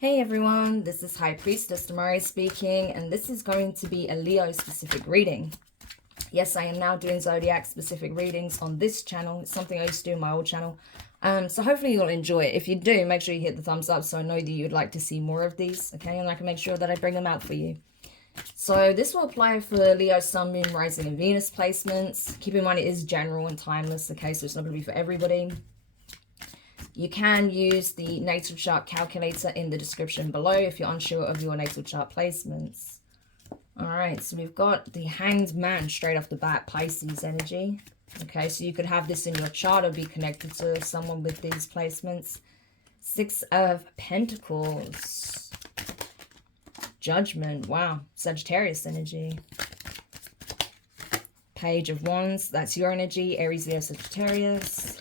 Hey everyone, this is High Priestess Demari speaking, and this is going to be a Leo specific reading. Yes, I am now doing zodiac specific readings on this channel. It's something I used to do on my old channel. So hopefully you'll enjoy it. If you do, make sure you hit the thumbs up so I know that you'd like to see more of these, okay? And I can make sure that I bring them out for you. So this will apply for Leo, Sun, Moon, Rising, and Venus placements. Keep in mind it is general and timeless, okay? So it's not going to be for everybody. You can use the natal chart calculator in the description below if you're unsure of your natal chart placements. All right, so we've got the Hanged Man straight off the bat, Pisces energy. Okay, so you could have this in your chart or be connected to someone with these placements. Six of Pentacles. Judgment, wow, Sagittarius energy. Page of Wands, that's your energy, Aries, Leo, Sagittarius.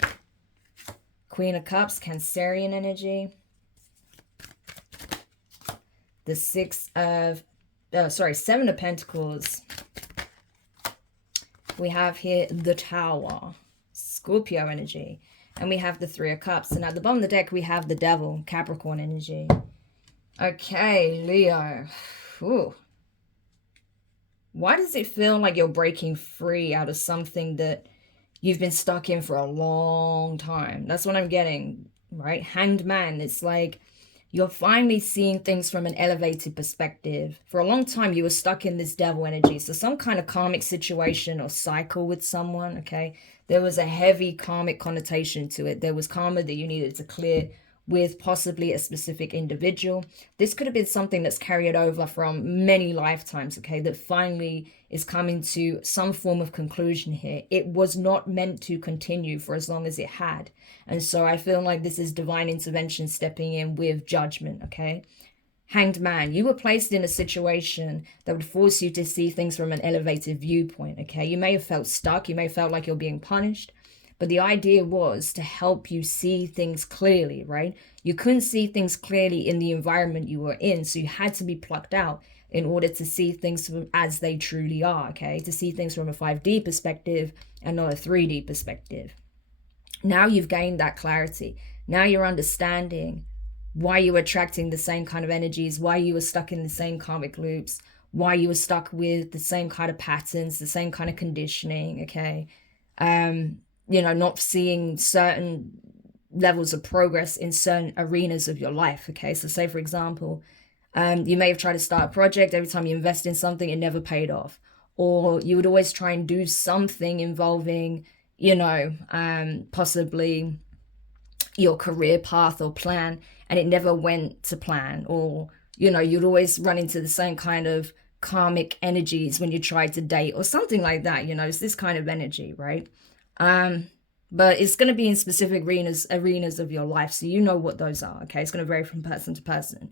Queen of Cups, Cancerian energy. The Seven of Pentacles. We have here the Tower, Scorpio energy. And we have the Three of Cups. And at the bottom of the deck, we have the Devil, Capricorn energy. Okay, Leo. Ooh. Why does it feel like you're breaking free out of something that you've been stuck in for a long time? That's what I'm getting, right? Hanged Man. It's like you're finally seeing things from an elevated perspective. For a long time, you were stuck in this devil energy. So some kind of karmic situation or cycle with someone, okay? There was a heavy karmic connotation to it. There was karma that you needed to clear with possibly a specific individual. This could have been something that's carried over from many lifetimes, okay, that finally is coming to some form of conclusion here. It was not meant to continue for as long as it had. And so I feel like this is divine intervention stepping in with judgment, okay? Hanged Man, you were placed in a situation that would force you to see things from an elevated viewpoint, okay? You may have felt stuck. You may have felt like you're being punished. But the idea was to help you see things clearly, right? You couldn't see things clearly in the environment you were in, so you had to be plucked out in order to see things as they truly are, okay? To see things from a 5D perspective and not a 3D perspective. Now you've gained that clarity. Now you're understanding why you were attracting the same kind of energies, why you were stuck in the same karmic loops, why you were stuck with the same kind of patterns, the same kind of conditioning, okay? You know, not seeing certain levels of progress in certain arenas of your life, okay? So say, for example, you may have tried to start a project. Every time you invest in something, it never paid off. Or you would always try and do something involving, you know, possibly your career path or plan, and it never went to plan. Or, you know, you'd always run into the same kind of karmic energies when you tried to date or something like that. You know, it's this kind of energy, right? But it's going to be in specific arenas of your life, so you know what those are, okay? It's going to vary from person to person.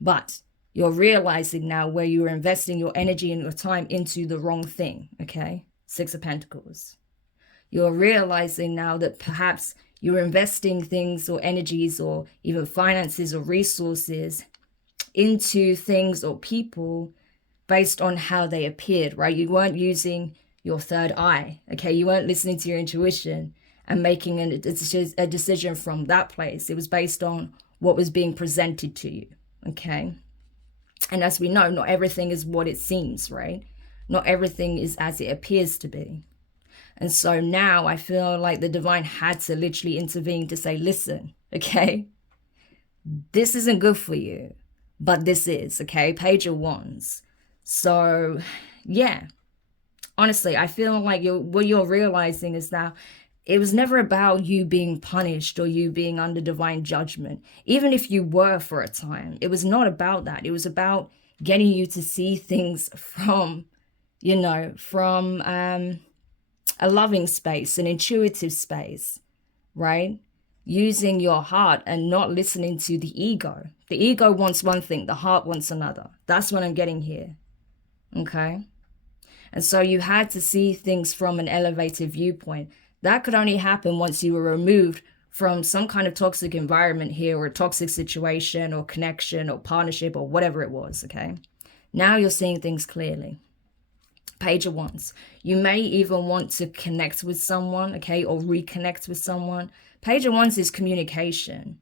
But you're realizing now where you were investing your energy and your time into the wrong thing, okay? Six of Pentacles. You're realizing now that perhaps you're investing things or energies or even finances or resources into things or people based on how they appeared, right? You weren't using your third eye, okay? You weren't listening to your intuition and making a decision from that place. It was based on what was being presented to you, okay? And as we know, not everything is what it seems, right? Not everything is as it appears to be. And so now I feel like the divine had to literally intervene to say, listen, okay? This isn't good for you, but this is, okay? Page of Wands. So, yeah. Honestly, I feel like what you're realizing is that it was never about you being punished or you being under divine judgment. Even if you were for a time, it was not about that. It was about getting you to see things from, you know, from a loving space, an intuitive space, right? Using your heart and not listening to the ego. The ego wants one thing, the heart wants another. That's what I'm getting here, okay? And so you had to see things from an elevated viewpoint. That could only happen once you were removed from some kind of toxic environment here, or a toxic situation or connection or partnership or whatever it was, okay? Now you're seeing things clearly. Page of Wands. You may even want to connect with someone, okay, or reconnect with someone. Page of Wands is communication.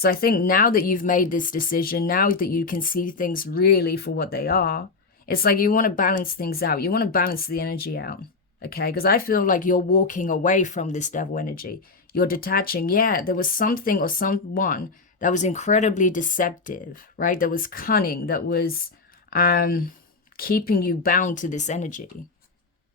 So I think now that you've made this decision, now that you can see things really for what they are, it's like you want to balance things out. You want to balance the energy out, okay? Because I feel like you're walking away from this devil energy. You're detaching. Yeah, there was something or someone that was incredibly deceptive, right? That was cunning, that was keeping you bound to this energy,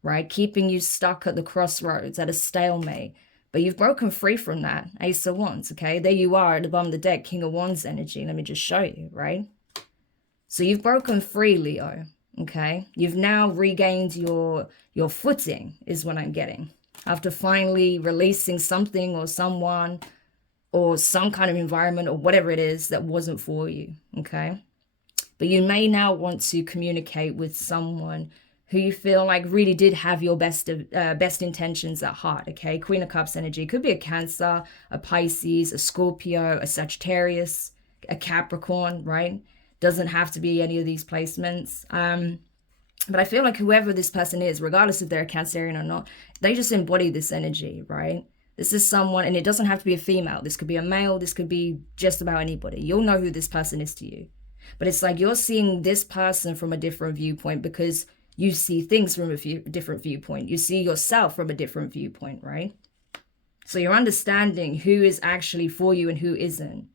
right? Keeping you stuck at the crossroads, at a stalemate. But you've broken free from that. Ace of Wands, okay? There you are at the bottom of the deck, King of Wands energy. Let me just show you, right? So you've broken free, Leo, okay? You've now regained your footing, is what I'm getting. After finally releasing something or someone or some kind of environment or whatever it is that wasn't for you, okay? But you may now want to communicate with someone who you feel like really did have your best intentions at heart, okay? Queen of Cups energy. Could be a Cancer, a Pisces, a Scorpio, a Sagittarius, a Capricorn, right? Doesn't have to be any of these placements. But I feel like whoever this person is, regardless if they're a Cancerian or not, they just embody this energy, right? This is someone, and it doesn't have to be a female. This could be a male. This could be just about anybody. You'll know who this person is to you. But it's like you're seeing this person from a different viewpoint because you see things from a different viewpoint. You see yourself from a different viewpoint, right? So you're understanding who is actually for you and who isn't.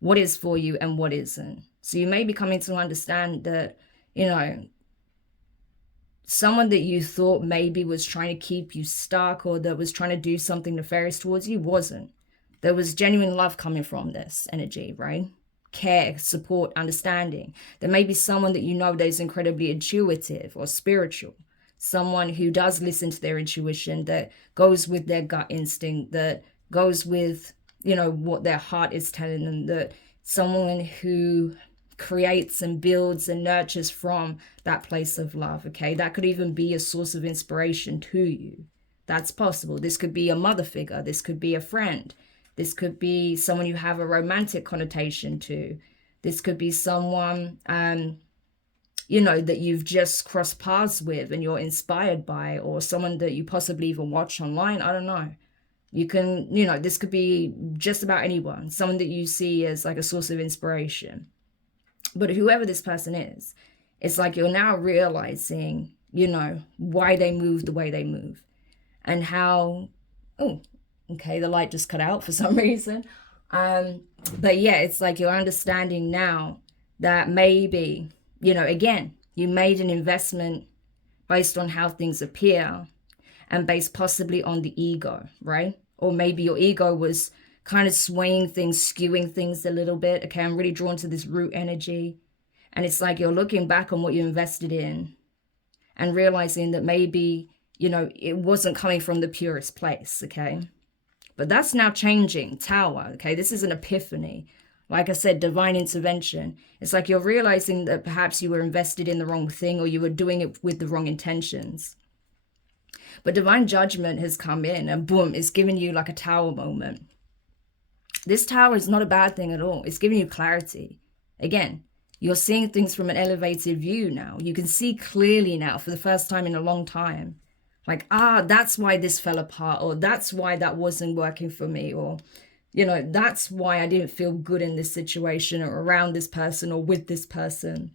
What is for you and what isn't. So you may be coming to understand that, you know, someone that you thought maybe was trying to keep you stuck or that was trying to do something nefarious towards you wasn't. There was genuine love coming from this energy, right? Care, support, understanding. There may be someone that you know that is incredibly intuitive or spiritual. Someone who does listen to their intuition, that goes with their gut instinct, that goes with, you know, what their heart is telling them, that someone who creates and builds and nurtures from that place of love, okay? That could even be a source of inspiration to you. That's possible. This could be a mother figure. This could be a friend. This could be someone you have a romantic connotation to. This could be someone, you know, that you've just crossed paths with and you're inspired by, or someone that you possibly even watch online. I don't know. You can, you know, this could be just about anyone. Someone that you see as like a source of inspiration. But whoever this person is, it's like you're now realizing, you know, why they move the way they move. And how, oh, okay, the light just cut out for some reason. But yeah, it's like you're understanding now that maybe, you know, again, you made an investment based on how things appear and based possibly on the ego, right? Or maybe your ego was kind of swaying things, skewing things a little bit. Okay, I'm really drawn to this root energy. And it's like you're looking back on what you invested in and realizing that maybe, you know, it wasn't coming from the purest place, okay? But that's now changing. Tower, okay? This is an epiphany. Like I said, divine intervention. It's like you're realizing that perhaps you were invested in the wrong thing or you were doing it with the wrong intentions. But divine judgment has come in and boom, it's giving you like a tower moment. This tower is not a bad thing at all. It's giving you clarity. Again, you're seeing things from an elevated view now. You can see clearly now for the first time in a long time. Like, that's why this fell apart, or that's why that wasn't working for me, or, you know, that's why I didn't feel good in this situation or around this person or with this person.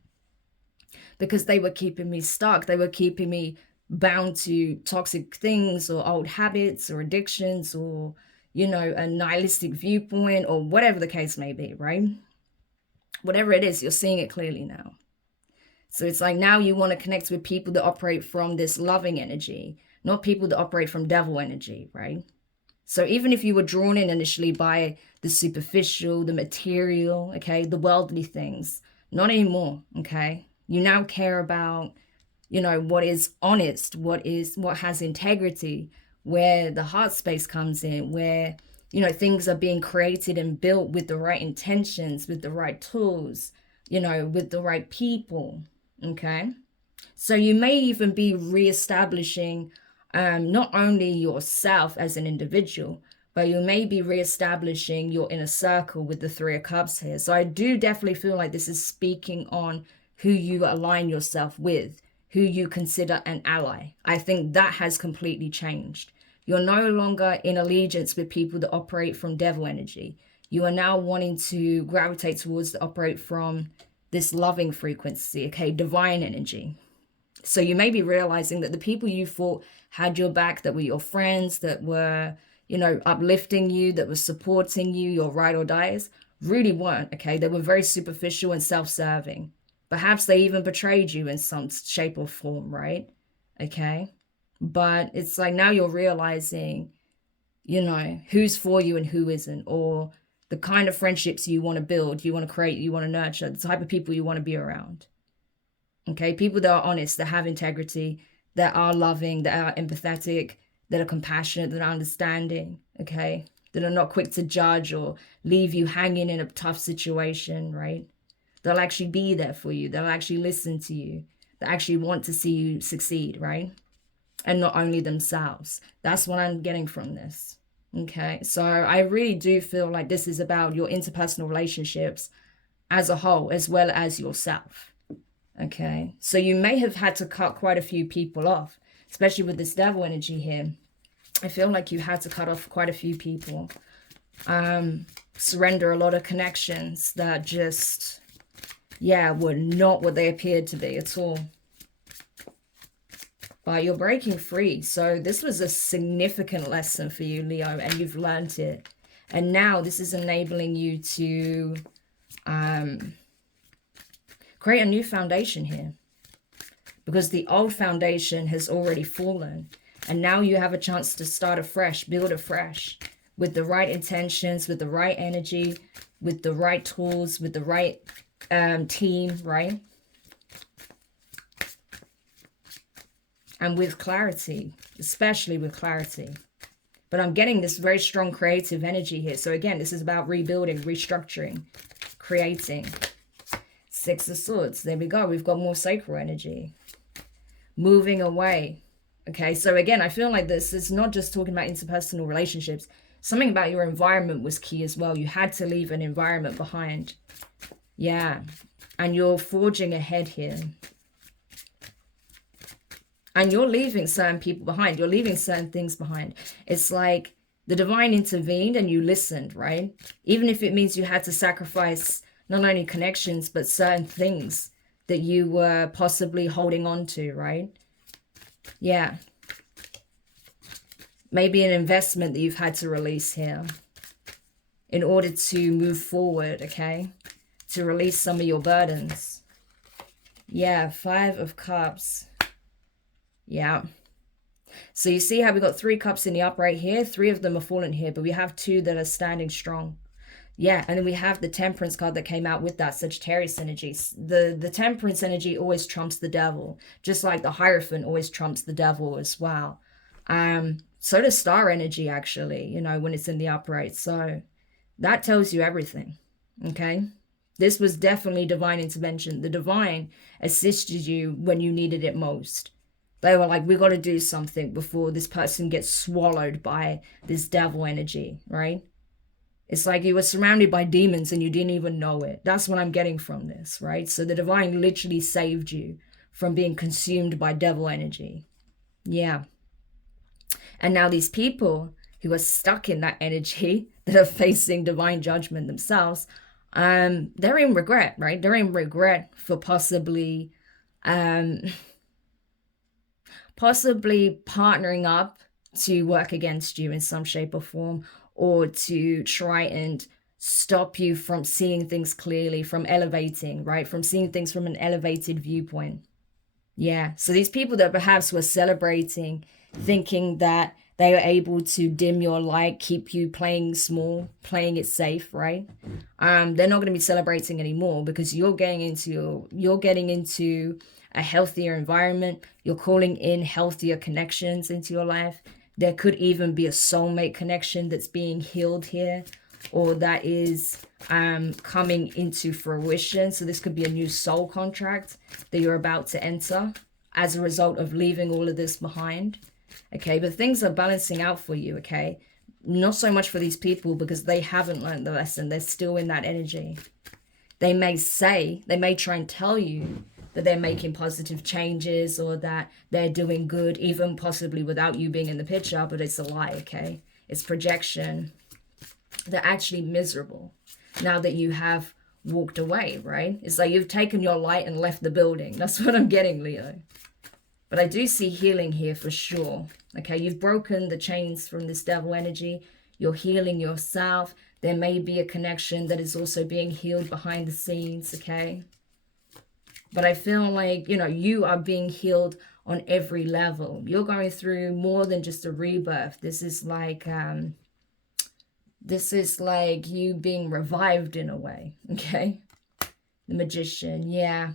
Because they were keeping me stuck. They were keeping me bound to toxic things or old habits or addictions or, you know, a nihilistic viewpoint or whatever the case may be, right? Whatever it is, you're seeing it clearly now. So it's like now you want to connect with people that operate from this loving energy, not people that operate from devil energy, right? So even if you were drawn in initially by the superficial, the material, okay, the worldly things, not anymore, okay? You now care about, you know, what is honest, what has integrity, where the heart space comes in, where, you know, things are being created and built with the right intentions, with the right tools, you know, with the right people. Okay, so you may even be reestablishing not only yourself as an individual, but you may be reestablishing your inner circle with the Three of Cups here. So I do definitely feel like this is speaking on who you align yourself with, who you consider an ally. I think that has completely changed. You're no longer in allegiance with people that operate from devil energy. You are now wanting to gravitate towards the operate from this loving frequency, okay, divine energy. So you may be realizing that the people you thought had your back, that were your friends, that were, you know, uplifting you, that were supporting you, your ride or dies, really weren't, okay? They were very superficial and self-serving. Perhaps they even betrayed you in some shape or form, right? Okay? But it's like now you're realizing, you know, who's for you and who isn't, or the kind of friendships you want to build, you want to create, you want to nurture, the type of people you want to be around. Okay, people that are honest, that have integrity, that are loving, that are empathetic, that are compassionate, that are understanding, okay, that are not quick to judge or leave you hanging in a tough situation, right? They'll actually be there for you. They'll actually listen to you. They actually want to see you succeed, right? And not only themselves. That's what I'm getting from this. Okay, so I really do feel like this is about your interpersonal relationships as a whole, as well as yourself. Okay, so you may have had to cut quite a few people off, especially with this devil energy here. I feel like you had to cut off quite a few people. Surrender a lot of connections that just, yeah, were not what they appeared to be at all. But you're breaking free. So this was a significant lesson for you, Leo, and you've learned it. And now this is enabling you to create a new foundation here. Because the old foundation has already fallen. And now you have a chance to start afresh, build afresh. With the right intentions, with the right energy, with the right tools, with the right team, right? And with clarity, especially with clarity. But I'm getting this very strong creative energy here. So again, this is about rebuilding, restructuring, creating. Six of Swords. There we go. We've got more sacral energy. Moving away. Okay, so again, I feel like this is not just talking about interpersonal relationships. Something about your environment was key as well. You had to leave an environment behind. Yeah. And you're forging ahead here. And you're leaving certain people behind. You're leaving certain things behind. It's like the divine intervened and you listened, right? Even if it means you had to sacrifice not only connections, but certain things that you were possibly holding on to, right? Yeah. Maybe an investment that you've had to release here in order to move forward, okay? To release some of your burdens. Yeah, 5 of Cups. Yeah. So you see how we got 3 cups in the upright here? 3 of them are fallen here, but we have 2 that are standing strong. Yeah, and then we have the Temperance card that came out with that Sagittarius energy. The Temperance energy always trumps the devil, just like the Hierophant always trumps the devil as well. So does Star energy, actually, you know, when it's in the upright. So that tells you everything, okay? This was definitely divine intervention. The divine assisted you when you needed it most. They were like, we got to do something before this person gets swallowed by this devil energy, right? It's like you were surrounded by demons and you didn't even know it. That's what I'm getting from this, right? So the divine literally saved you from being consumed by devil energy. Yeah. And now these people who are stuck in that energy, that are facing divine judgment themselves, they're in regret, right? They're in regret for possibly partnering up to work against you in some shape or form, or to try and stop you from seeing things clearly, from elevating, right? From seeing things from an elevated viewpoint. Yeah, so these people that perhaps were celebrating, thinking that they were able to dim your light, keep you playing small, playing it safe, right? They're not going to be celebrating anymore because you're getting into a healthier environment. You're calling in healthier connections into your life. There could even be a soulmate connection that's being healed here, or that is coming into fruition. So this could be a new soul contract that you're about to enter as a result of leaving all of this behind. Okay, but things are balancing out for you, okay? Not so much for these people because they haven't learned the lesson. They're still in that energy. They may try and tell you that they're making positive changes or that they're doing good, even possibly without you being in the picture, but it's a lie, okay? It's projection. they're actually miserable now that you have walked away, right? It's like you've taken your light and left the building. That's what I'm getting, Leo. But I do see healing here for sure. Okay, you've broken the chains from this devil energy. You're healing yourself. There may be a connection that is also being healed behind the scenes, okay? But I feel like, you know, you are being healed on every level. You're going through more than just a rebirth. This is like you being revived in a way, okay? The Magician, yeah.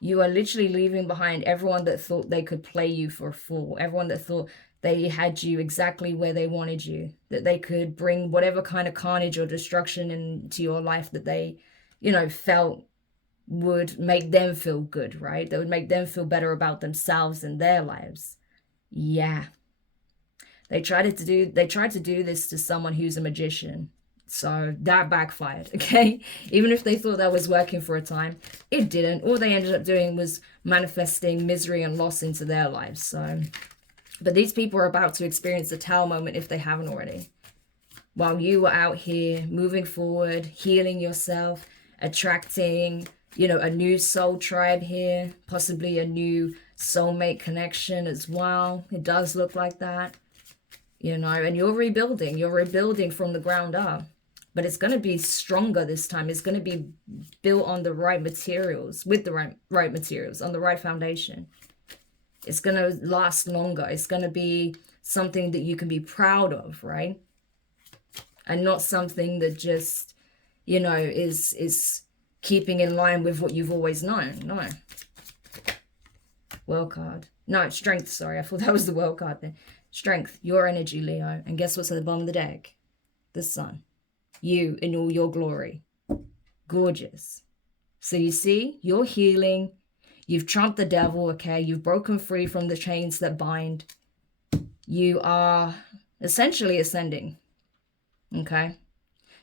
You are literally leaving behind everyone that thought they could play you for a fool. Everyone that thought they had you exactly where they wanted you. That they could bring whatever kind of carnage or destruction into your life that they, you know, felt would make them feel good, right? That would make them feel better about themselves and their lives. Yeah. They tried to do this to someone who's a magician. So that backfired, okay? Even if they thought that was working for a time, it didn't. All they ended up doing was manifesting misery and loss into their lives. So, but these people are about to experience the Tower moment if they haven't already. While you were out here moving forward, healing yourself, attracting, you know, a new soul tribe here, possibly a new soulmate connection as well. It does look like that, you know, and you're rebuilding from the ground up. But it's going to be stronger this time. It's going to be built on the right materials, with the right materials, on the right foundation. It's going to last longer. It's going to be something that you can be proud of, right? And not something that just, you know, is keeping in line with what you've always known. No. World card. No, strength, sorry. I thought that was the world card then. Strength, your energy, Leo. And guess what's at the bottom of the deck? The sun. You in all your glory. Gorgeous. So you see, you're healing. You've trumped the devil, okay? You've broken free from the chains that bind. You are essentially ascending, okay?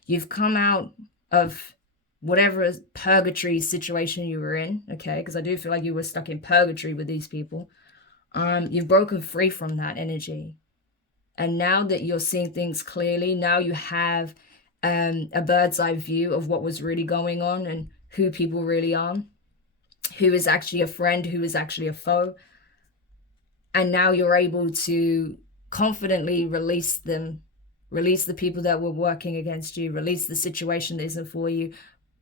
You've come out of whatever purgatory situation you were in, okay? Because I do feel like you were stuck in purgatory with these people. You've broken free from that energy. And now that you're seeing things clearly, now you have a bird's eye view of what was really going on and who people really are, who is actually a friend, who is actually a foe. And now you're able to confidently release them, release the people that were working against you, release the situation that isn't for you,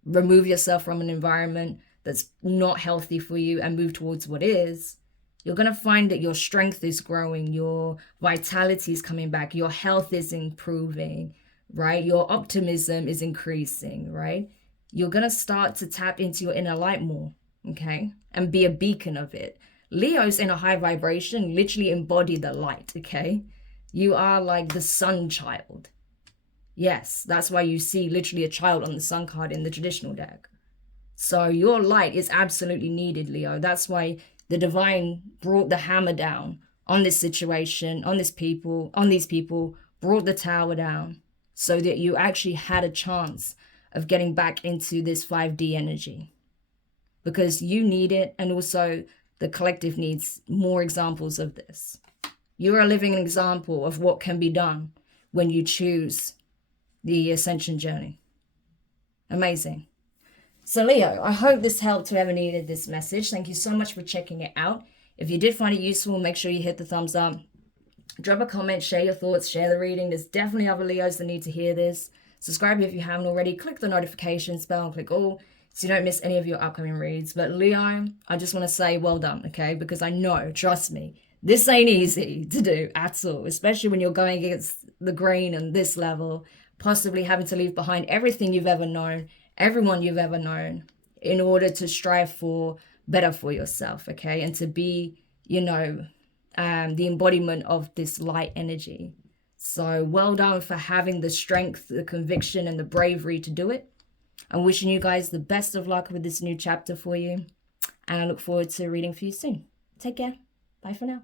remove yourself from an environment that's not healthy for you and move towards what is. You're going to find that your strength is growing, your vitality is coming back, your health is improving, right? Your optimism is increasing, right? You're going to start to tap into your inner light more, okay? And be a beacon of it. Leo's in a high vibration, literally embody the light, okay? You are like the sun child. Yes, that's why you see literally a child on the sun card in the traditional deck. So your light is absolutely needed, Leo. That's why the divine brought the hammer down on this situation, on these people, brought the tower down so that you actually had a chance of getting back into this 5D energy. Because you need it, and also the collective needs more examples of this. You're a living example of what can be done when you choose the ascension journey. Amazing. So Leo, I hope this helped whoever needed this message. Thank you so much for checking it out. If you did find it useful, make sure you hit the thumbs up. Drop a comment, share your thoughts, share the reading. There's definitely other Leos that need to hear this. Subscribe if you haven't already. Click the notifications bell and click all so you don't miss any of your upcoming reads. But Leo, I just want to say well done, okay? Because I know, trust me, this ain't easy to do at all, especially when you're going against the grain on this level, possibly having to leave behind everything you've ever known, everyone you've ever known, in order to strive for better for yourself, okay? And to be, you know, the embodiment of this light energy. So well done for having the strength, the conviction, and the bravery to do it. I'm wishing you guys the best of luck with this new chapter for you. And I look forward to reading for you soon. Take care. Bye for now.